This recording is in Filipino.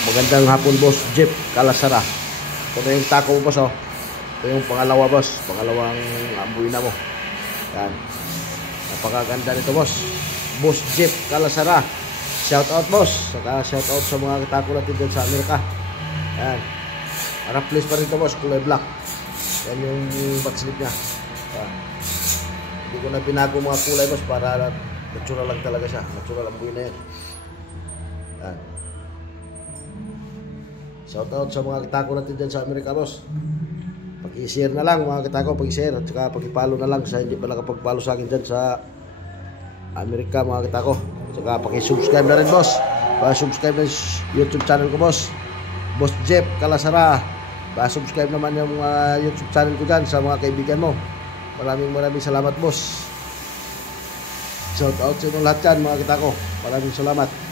Magandang hapon, Boss Jeff Calasara. Ito na yung taco mo, boss, oh. Ito yung pangalawa, boss. Pangalawang ambuina mo. Yan. Napakaganda nito, boss. Boss Jeff Calasara. Shout out, boss. Saka shout out sa mga taco natin dyan sa Amerika. Yan. Harap place pa rin ito, boss. Kulay black. Yan yung backslip niya. Yan. Hindi ko na pinago mga kulay, boss, para natural lang talaga siya. Natural ambuina yan. Yan. Shoutout sa mga kitako natin dyan sa Amerika, boss. Pag-i-share na lang mga kitako, pag-i-share at saka pag-i-follow na lang sa hindi pa nakapag-follow sa akin dyan sa Amerika mga kitako. At saka pag-i-subscribe na rin, boss. Pa-subscribe na YouTube channel ko, boss. Boss Jeff Calasara. Pa-subscribe naman yung YouTube channel ko dyan sa mga kaibigan mo. Maraming salamat, boss. Shoutout sa inyong lahat dyan mga kitako. Maraming salamat.